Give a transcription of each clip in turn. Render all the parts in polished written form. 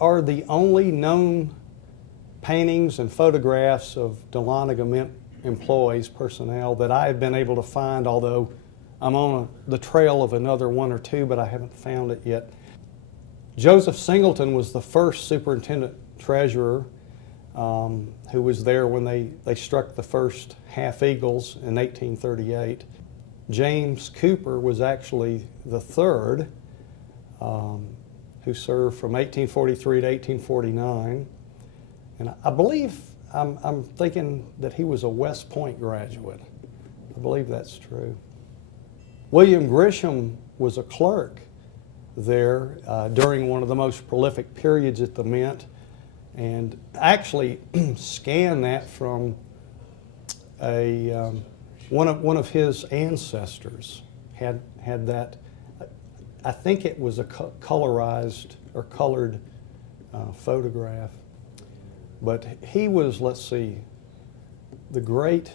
are the only known paintings and photographs of Dahlonega Mint employees, personnel, that I have been able to find, although I'm on the trail of another one or two, but I haven't found it yet. Joseph Singleton was the first superintendent treasurer who was there when they struck the first half eagles in 1838. James Cooper was actually the third, who served from 1843 to 1849. And I believe, I'm thinking that he was a West Point graduate. I believe that's true. William Grisham was a clerk there during one of the most prolific periods at the Mint, and actually scanned that from one of his ancestors had that. I think it was a colorized or colored photograph, but he was, let's see, the great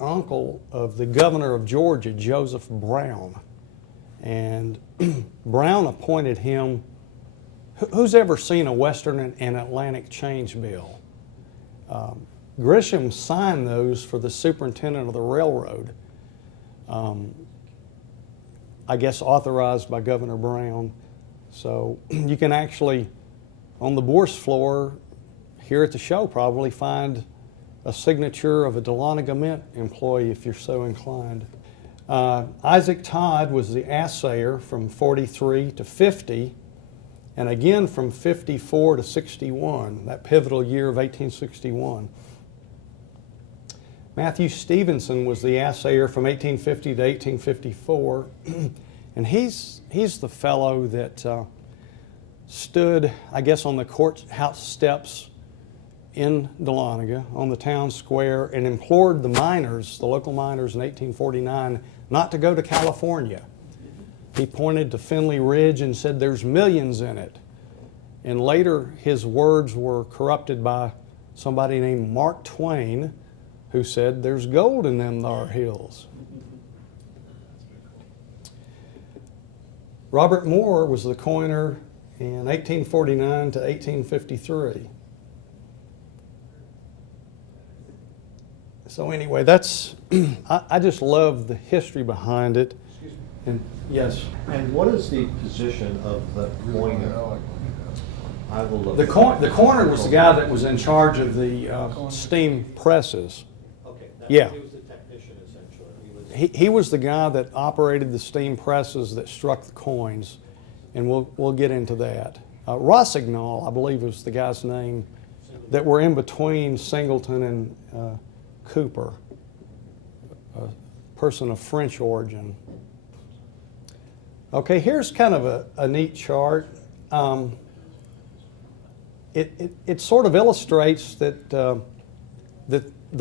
uncle of the governor of Georgia, Joseph Brown. And Brown appointed him. Who's ever seen a Western and Atlantic change bill? Grisham signed those for the superintendent of the railroad, I guess authorized by Governor Brown. So you can actually, on the bourse floor here at the show, probably find a signature of a Dahlonega Mint employee if you're so inclined. Isaac Todd was the assayer from 43 to 50, and again from 54 to 61, that pivotal year of 1861. Matthew Stevenson was the assayer from 1850 to 1854, and he's the fellow that stood, I guess, on the courthouse steps in Dahlonega on the town square and implored the miners, the local miners in 1849, not to go to California. He pointed to Finley Ridge and said, "There's millions in it." And later his words were corrupted by somebody named Mark Twain, who said, "There's gold in them thar hills." Robert Moore was the coiner in 1849 to 1853. So anyway, that's, I just love the history behind it. Excuse me. And yes. And what is the position of the coiner? I will look. The coroner was the guy that was in charge of the steam presses. Okay. Yeah. He was the technician essentially. He was the guy that operated the steam presses that struck the coins, and we'll get into that. Rossignol, I believe, was the guy's name, that were in between Singleton and Cooper, a person of French origin. Okay, here's kind of a neat chart. It sort of illustrates that the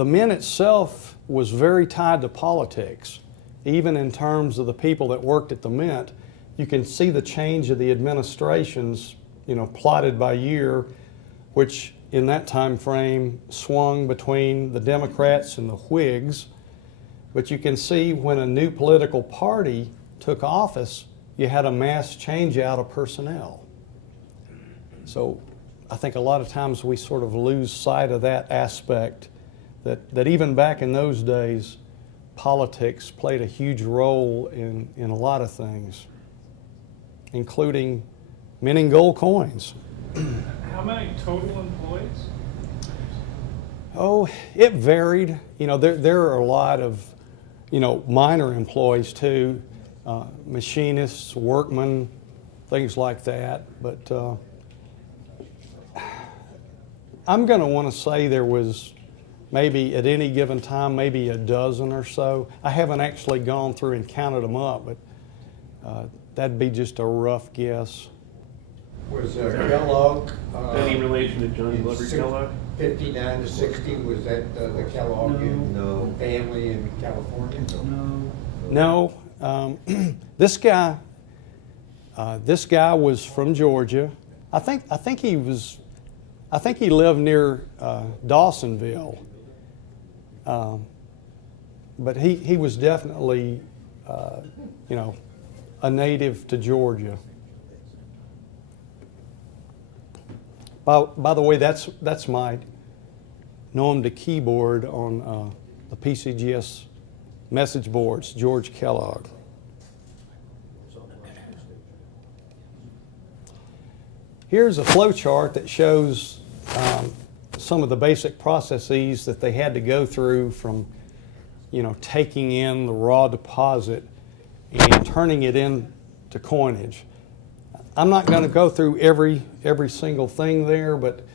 Mint itself was very tied to politics, even in terms of the people that worked at the Mint. You can see the change of the administrations, plotted by year, which in that time frame swung between the Democrats and the Whigs. But you can see when a new political party took office, you had a mass change out of personnel. So I think a lot of times we sort of lose sight of that aspect, that even back in those days, politics played a huge role in a lot of things, including minting gold coins. How many total employees? Oh, it varied. There are a lot of, minor employees too, machinists, workmen, things like that. But I'm going to want to say there was maybe at any given time, maybe a dozen or so. I haven't actually gone through and counted them up, but that'd be just a rough guess. Was Kellogg Any relation to John Glover Kellogg? 59 to 60? Was that the Kellogg No. family in California? No, this guy was from Georgia. I think he lived near Dawsonville, but he was definitely a native to Georgia. By the way, that's my nom de keyboard on the PCGS message boards, George Kellogg. Here's a flow chart that shows some of the basic processes that they had to go through from, taking in the raw deposit and turning it into coinage. I'm not going to go through every single thing there, but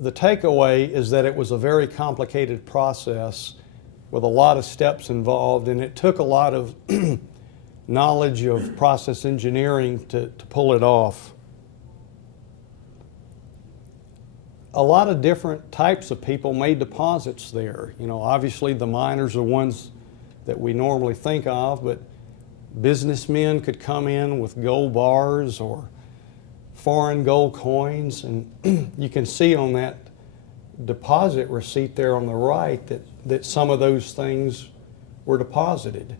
the takeaway is that it was a very complicated process with a lot of steps involved, and it took a lot of knowledge of process engineering to pull it off. A lot of different types of people made deposits there. Obviously the miners are ones that we normally think of, but businessmen could come in with gold bars or foreign gold coins, and you can see on that deposit receipt there on the right that some of those things were deposited.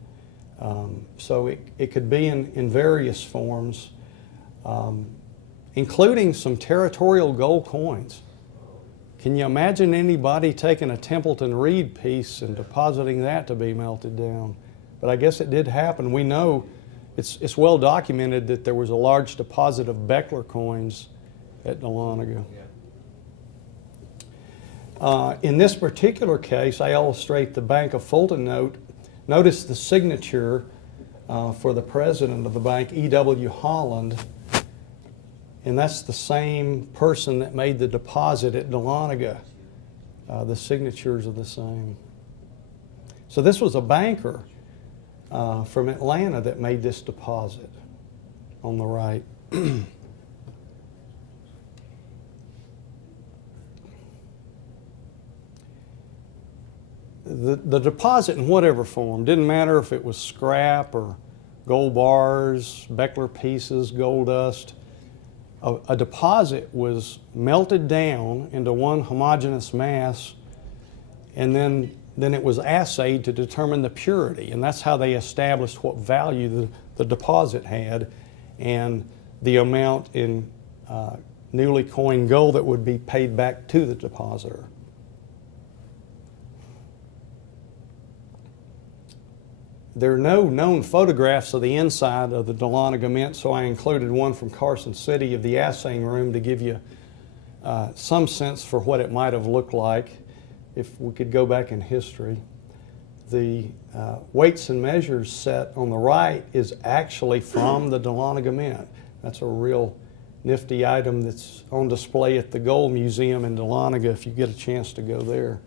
So it could be in various forms, including some territorial gold coins. Can you imagine anybody taking a Templeton Reed piece and depositing that to be melted down? But I guess it did happen. We know it's well documented that there was a large deposit of Beckler coins at Dahlonega. In this particular case, I illustrate the Bank of Fulton note. Notice the signature for the president of the bank, E.W. Holland, and that's the same person that made the deposit at Dahlonega. The signatures are the same. So this was a banker from Atlanta that made this deposit on the right. The deposit in whatever form, didn't matter if it was scrap or gold bars, Beckler pieces, gold dust. A deposit was melted down into one homogeneous mass, and then it was assayed to determine the purity, and that's how they established what value the deposit had and the amount in newly coined gold that would be paid back to the depositor. There are no known photographs of the inside of the Dahlonega Mint, so I included one from Carson City of the assaying room to give you some sense for what it might have looked like if we could go back in history. The weights and measures set on the right is actually from the Dahlonega Mint. That's a real nifty item that's on display at the Gold Museum in Dahlonega if you get a chance to go there.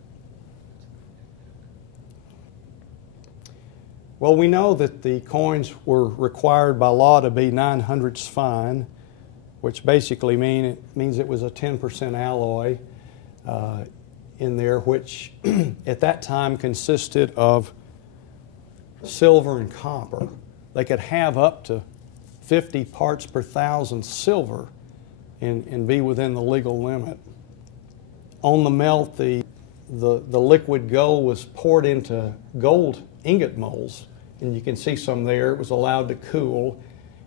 Well, we know that the coins were required by law to be 9/100ths fine, which basically means it was a 10% alloy in there, which at that time consisted of silver and copper. They could have up to 50 parts per thousand silver and be within the legal limit. On the melt, the liquid gold was poured into gold ingot molds, and you can see some there. It was allowed to cool,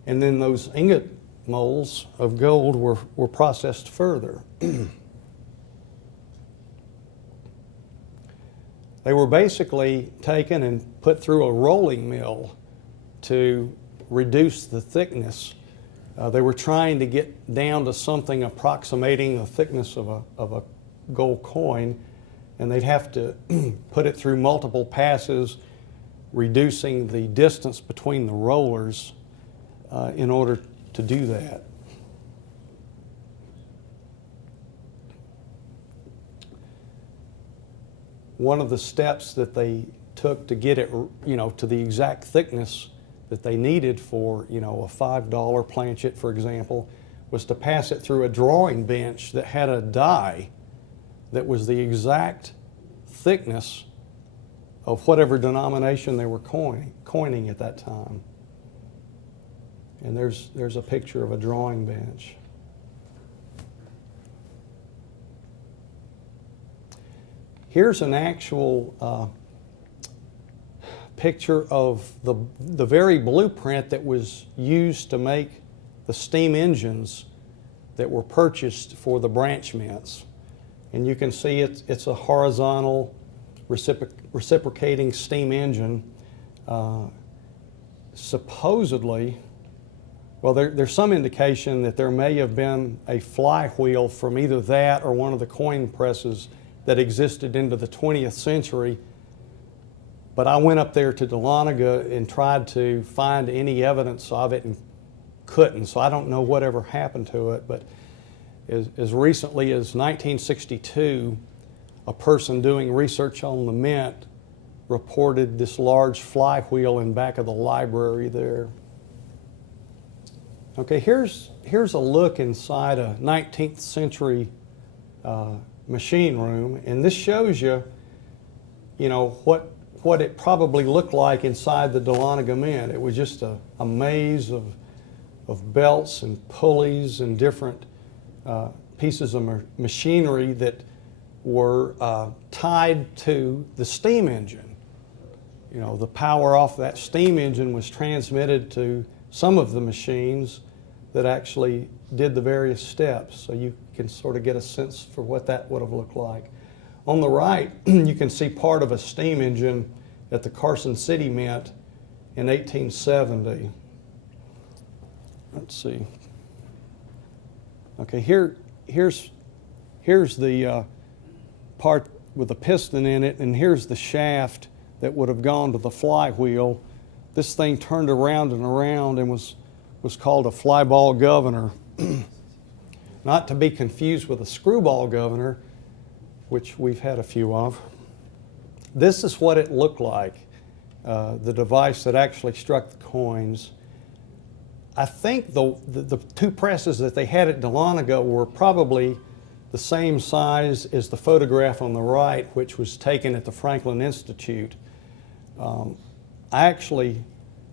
and then those ingot molds of gold were processed further. They were basically taken and put through a rolling mill to reduce the thickness. They were trying to get down to something approximating the thickness of a gold coin, and they'd have to put it through multiple passes, reducing the distance between the rollers in order to do that. One of the steps that they took to get it, to the exact thickness that they needed for, a $5 planchet, for example, was to pass it through a drawing bench that had a die that was the exact thickness of whatever denomination they were coining at that time. And there's a picture of a drawing bench. Here's an actual picture of the very blueprint that was used to make the steam engines that were purchased for the branch mints. And you can see it's a horizontal reciprocating steam engine. Supposedly, well, there's some indication that there may have been a flywheel from either that or one of the coin presses that existed into the 20th century. But I went up there to Dahlonega and tried to find any evidence of it and couldn't, so I don't know whatever happened to it. But as recently as 1962, a person doing research on the mint reported this large flywheel in back of the library there. Okay, here's a look inside a 19th century machine room, and this shows you, what it probably looked like inside the Dahlonega Mint. It was just a maze of belts and pulleys and different pieces of machinery that were tied to the steam engine. The power off that steam engine was transmitted to some of the machines that actually did the various steps, so you can sort of get a sense for what that would have looked like. On the right, you can see part of a steam engine at the Carson City Mint in 1870. Let's see. Okay, here's the part with the piston in it, and here's the shaft that would have gone to the flywheel. This thing turned around and around and was called a flyball governor. Not to be confused with a screwball governor, which we've had a few of. This is what it looked like, the device that actually struck the coins. I think the two presses that they had at Dahlonega were probably the same size as the photograph on the right, which was taken at the Franklin Institute. I actually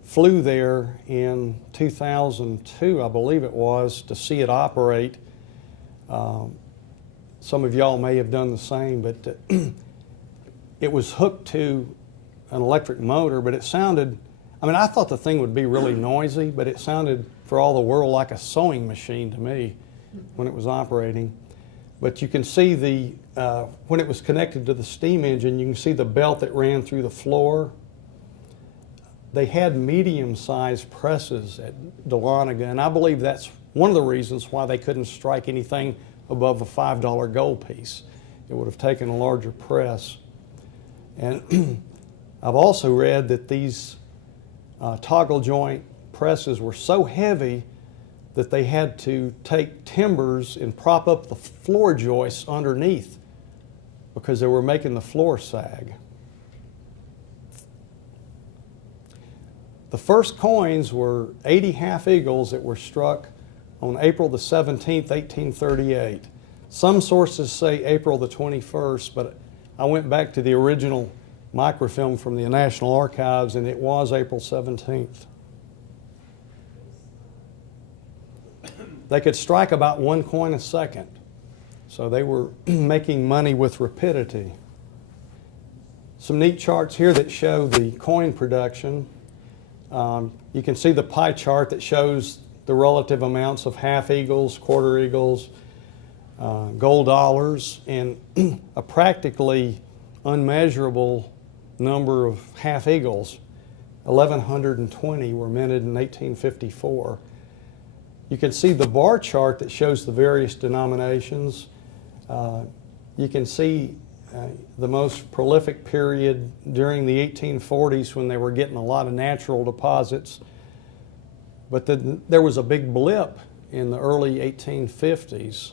flew there in 2002, I believe it was, to see it operate. Some of y'all may have done the same, but it was hooked to an electric motor, but it sounded, I thought the thing would be really noisy, but it sounded for all the world like a sewing machine to me when it was operating. But you can see when it was connected to the steam engine, you can see the belt that ran through the floor. They had medium-sized presses at Dahlonega, and I believe that's one of the reasons why they couldn't strike anything above a $5 gold piece. It would have taken a larger press. And I've also read that these toggle joint presses were so heavy that they had to take timbers and prop up the floor joists underneath because they were making the floor sag. The first coins were 80 half eagles that were struck on April the 17th, 1838. Some sources say April the 21st, but I went back to the original microfilm from the National Archives, and it was April 17th. They could strike about 1 coin a second, so they were making money with rapidity. Some neat charts here that show the coin production. You can see the pie chart that shows the relative amounts of half eagles, quarter eagles, gold dollars, and a practically unmeasurable number of half eagles. 1,120 were minted in 1854. You can see the bar chart that shows the various denominations. You can see the most prolific period during the 1840s when they were getting a lot of natural deposits. But then there was a big blip in the early 1850s,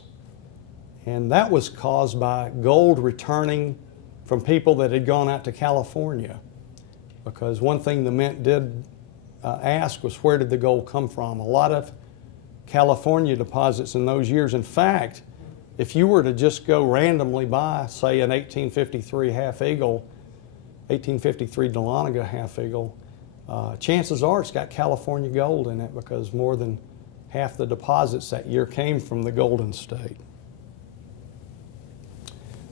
and that was caused by gold returning from people that had gone out to California. Because one thing the mint did ask was, where did the gold come from? A lot of California deposits in those years. In fact, if you were to just go randomly buy, say, an 1853 half eagle, 1853 Dahlonega half eagle, chances are it's got California gold in it, because more than half the deposits that year came from the Golden State.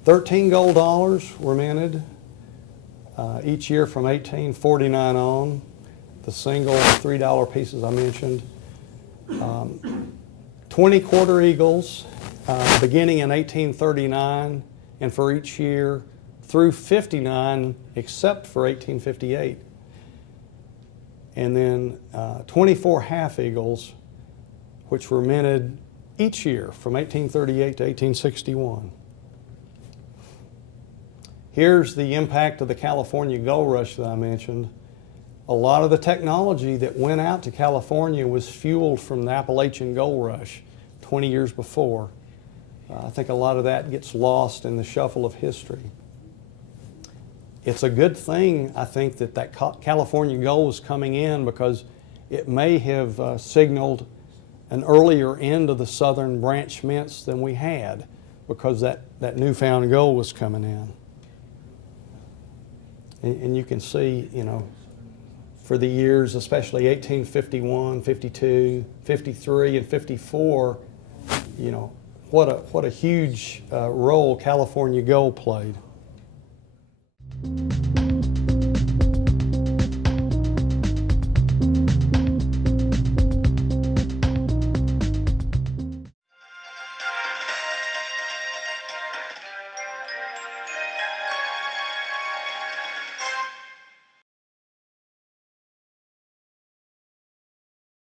13 gold dollars were minted each year from 1849 on. The single $3 pieces I mentioned. 20 quarter eagles beginning in 1839 and for each year through 59 except for 1858. And then 24 half eagles which were minted each year from 1838 to 1861. Here's the impact of the California gold rush that I mentioned. A lot of the technology that went out to California was fueled from the Appalachian gold rush 20 years before. I think a lot of that gets lost in the shuffle of history. It's a good thing, I think, that California gold was coming in because it may have signaled an earlier end of the southern branch mints than we had because that newfound gold was coming in. And you can see, you know, for the years, especially 1851, 52, 53, and 54, you know, what a huge role California gold played.